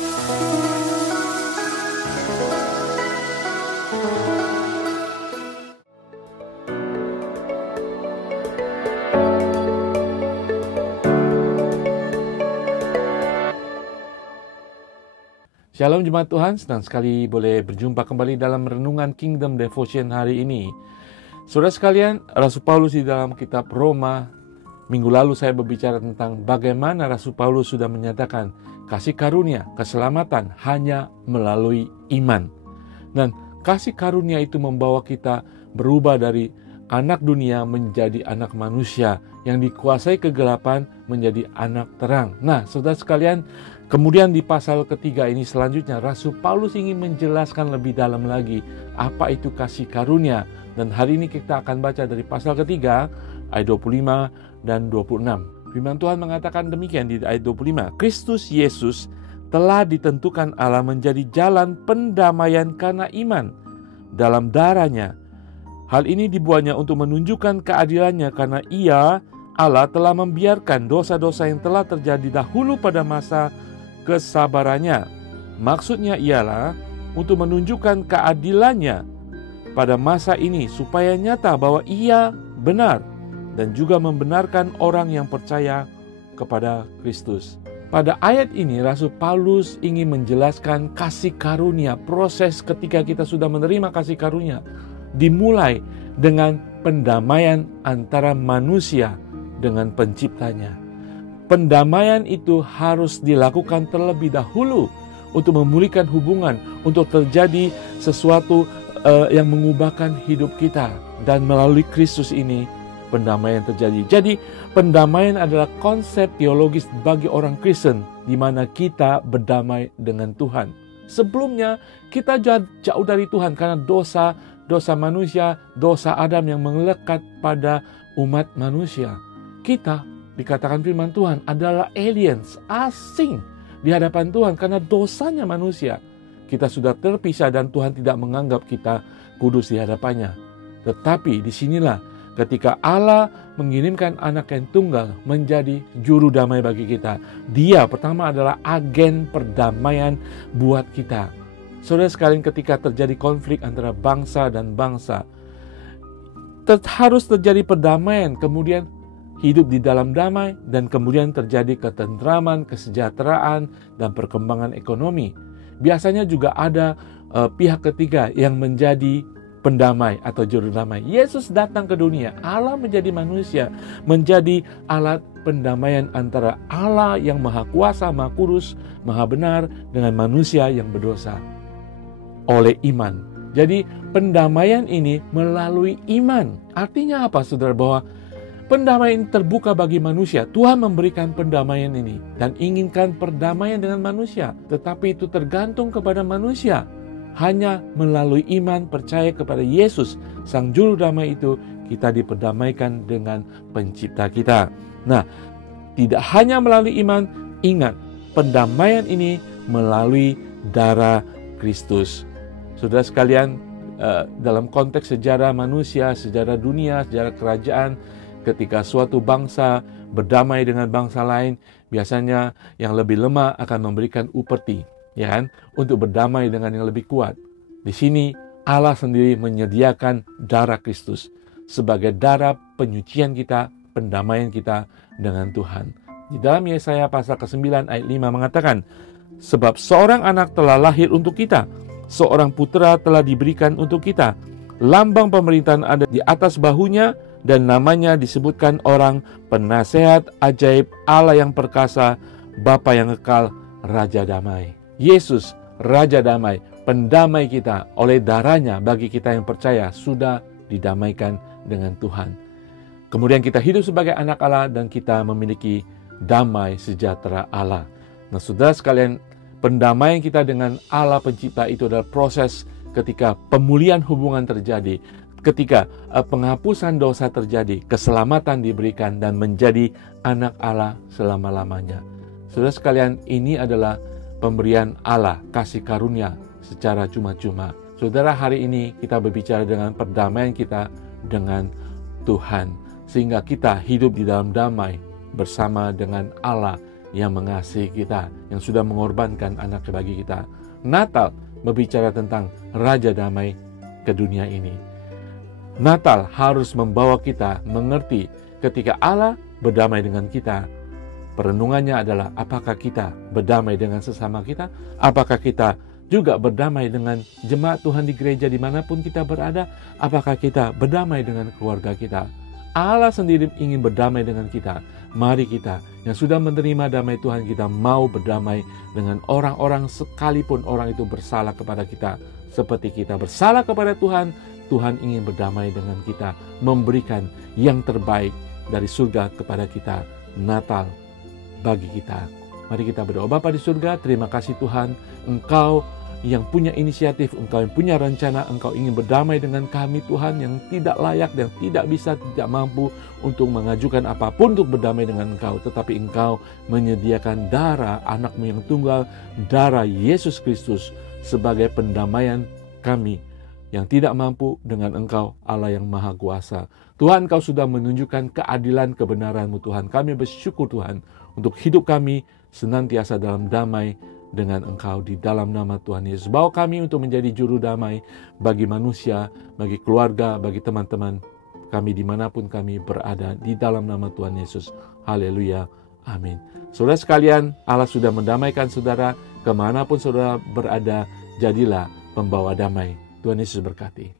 Shalom Jemaat Tuhan, senang sekali boleh berjumpa kembali dalam Renungan Kingdom Devotion hari ini. Saudara sekalian, Rasul Paulus di dalam kitab Roma, minggu lalu saya berbicara tentang bagaimana Rasul Paulus sudah menyatakan kasih karunia, keselamatan hanya melalui iman. Dan kasih karunia itu membawa kita berubah dari anak dunia menjadi anak manusia yang dikuasai kegelapan menjadi anak terang. Nah, saudara sekalian, kemudian di pasal ketiga ini selanjutnya Rasul Paulus ingin menjelaskan lebih dalam lagi apa itu kasih karunia. Dan hari ini kita akan baca dari pasal ketiga ayat 25 dan 26. Firman Tuhan mengatakan demikian di ayat 25. Kristus Yesus telah ditentukan Allah menjadi jalan pendamaian karena iman dalam darahnya. Hal ini dibuatnya untuk menunjukkan keadilannya karena Ia, Allah, telah membiarkan dosa-dosa yang telah terjadi dahulu pada masa kesabarannya. Maksudnya ialah untuk menunjukkan keadilannya pada masa ini supaya nyata bahwa Ia benar dan juga membenarkan orang yang percaya kepada Kristus. Pada ayat ini Rasul Paulus ingin menjelaskan kasih karunia, proses ketika kita sudah menerima kasih karunia dimulai dengan pendamaian antara manusia dengan penciptanya. Pendamaian itu harus dilakukan terlebih dahulu untuk memulihkan hubungan, untuk terjadi sesuatu yang mengubahkan hidup kita. Dan melalui Kristus ini pendamaian terjadi. Jadi pendamaian adalah konsep teologis bagi orang Kristen di mana kita berdamai dengan Tuhan. Sebelumnya kita jauh dari Tuhan karena dosa manusia, dosa Adam yang melekat pada umat manusia. Kita, dikatakan firman Tuhan, adalah aliens, asing di hadapan Tuhan karena dosanya manusia. Kita sudah terpisah dan Tuhan tidak menganggap kita kudus di hadapannya. Tetapi disinilah ketika Allah mengirimkan anak yang tunggal menjadi juru damai bagi kita. Dia pertama adalah agen perdamaian buat kita. Saudara sekalian, ketika terjadi konflik antara bangsa dan bangsa, harus terjadi perdamaian, kemudian hidup di dalam damai, dan kemudian terjadi ketentraman, kesejahteraan, dan perkembangan ekonomi. Biasanya juga ada pihak ketiga yang menjadi pendamai atau juru damai. Yesus datang ke dunia, Allah menjadi manusia, menjadi alat pendamaian antara Allah yang maha kuasa, maha kudus, maha benar dengan manusia yang berdosa oleh iman. Jadi pendamaian ini melalui iman. Artinya apa, saudara? Bahwa pendamaian terbuka bagi manusia. Tuhan memberikan pendamaian ini dan inginkan perdamaian dengan manusia. Tetapi itu tergantung kepada manusia. Hanya melalui iman, percaya kepada Yesus, Sang Juru Damai itu, kita diperdamaikan dengan pencipta kita. Nah, tidak hanya melalui iman, ingat, pendamaian ini melalui darah Kristus. Saudara sekalian, dalam konteks sejarah manusia, sejarah dunia, sejarah kerajaan, ketika suatu bangsa berdamai dengan bangsa lain, biasanya yang lebih lemah akan memberikan upeti, ya kan, untuk berdamai dengan yang lebih kuat. Di sini Allah sendiri menyediakan darah Kristus sebagai darah penyucian kita, pendamaian kita dengan Tuhan. Di dalam Yesaya pasal ke-9 ayat 5 mengatakan, sebab seorang anak telah lahir untuk kita, seorang putra telah diberikan untuk kita. Lambang pemerintahan ada di atas bahunya dan namanya disebutkan orang penasehat ajaib, Allah yang perkasa, Bapa yang kekal, Raja Damai. Yesus, Raja Damai, pendamai kita. Oleh darahnya bagi kita yang percaya sudah didamaikan dengan Tuhan. Kemudian kita hidup sebagai anak Allah dan kita memiliki damai sejahtera Allah. Nah, saudara sekalian, pendamaian kita dengan Allah pencipta itu adalah proses ketika pemulihan hubungan terjadi, ketika penghapusan dosa terjadi, keselamatan diberikan dan menjadi anak Allah selama-lamanya. Saudara sekalian, ini adalah pemberian Allah, kasih karunia secara cuma-cuma. Saudara, hari ini kita berbicara dengan perdamaian kita dengan Tuhan, sehingga kita hidup di dalam damai bersama dengan Allah yang mengasihi kita, yang sudah mengorbankan anaknya bagi kita. Natal berbicara tentang Raja Damai ke dunia ini. Natal harus membawa kita mengerti ketika Allah berdamai dengan kita. Perenungannya adalah apakah kita berdamai dengan sesama kita? Apakah kita juga berdamai dengan jemaat Tuhan di gereja dimanapun kita berada? Apakah kita berdamai dengan keluarga kita? Allah sendiri ingin berdamai dengan kita. Mari kita yang sudah menerima damai Tuhan, kita mau berdamai dengan orang-orang sekalipun orang itu bersalah kepada kita. Seperti kita bersalah kepada Tuhan, Tuhan ingin berdamai dengan kita, memberikan yang terbaik dari surga kepada kita, Natal bagi kita. Mari kita berdoa. Bapa di surga, terima kasih Tuhan, Engkau yang punya inisiatif, Engkau yang punya rencana, Engkau ingin berdamai dengan kami Tuhan yang tidak layak dan tidak bisa, tidak mampu untuk mengajukan apapun untuk berdamai dengan Engkau. Tetapi Engkau menyediakan darah anak-Mu yang tunggal, darah Yesus Kristus sebagai pendamaian kami yang tidak mampu dengan Engkau Allah yang Maha Kuasa. Tuhan, Engkau sudah menunjukkan keadilan kebenaran-Mu Tuhan. Kami bersyukur Tuhan untuk hidup kami senantiasa dalam damai dengan Engkau di dalam nama Tuhan Yesus. Bawa kami untuk menjadi juru damai bagi manusia, bagi keluarga, bagi teman-teman kami dimanapun kami berada di dalam nama Tuhan Yesus. Haleluya. Amin. Saudara sekalian, Allah sudah mendamaikan saudara kemanapun saudara berada. Jadilah pembawa damai. Tuhan Yesus berkati.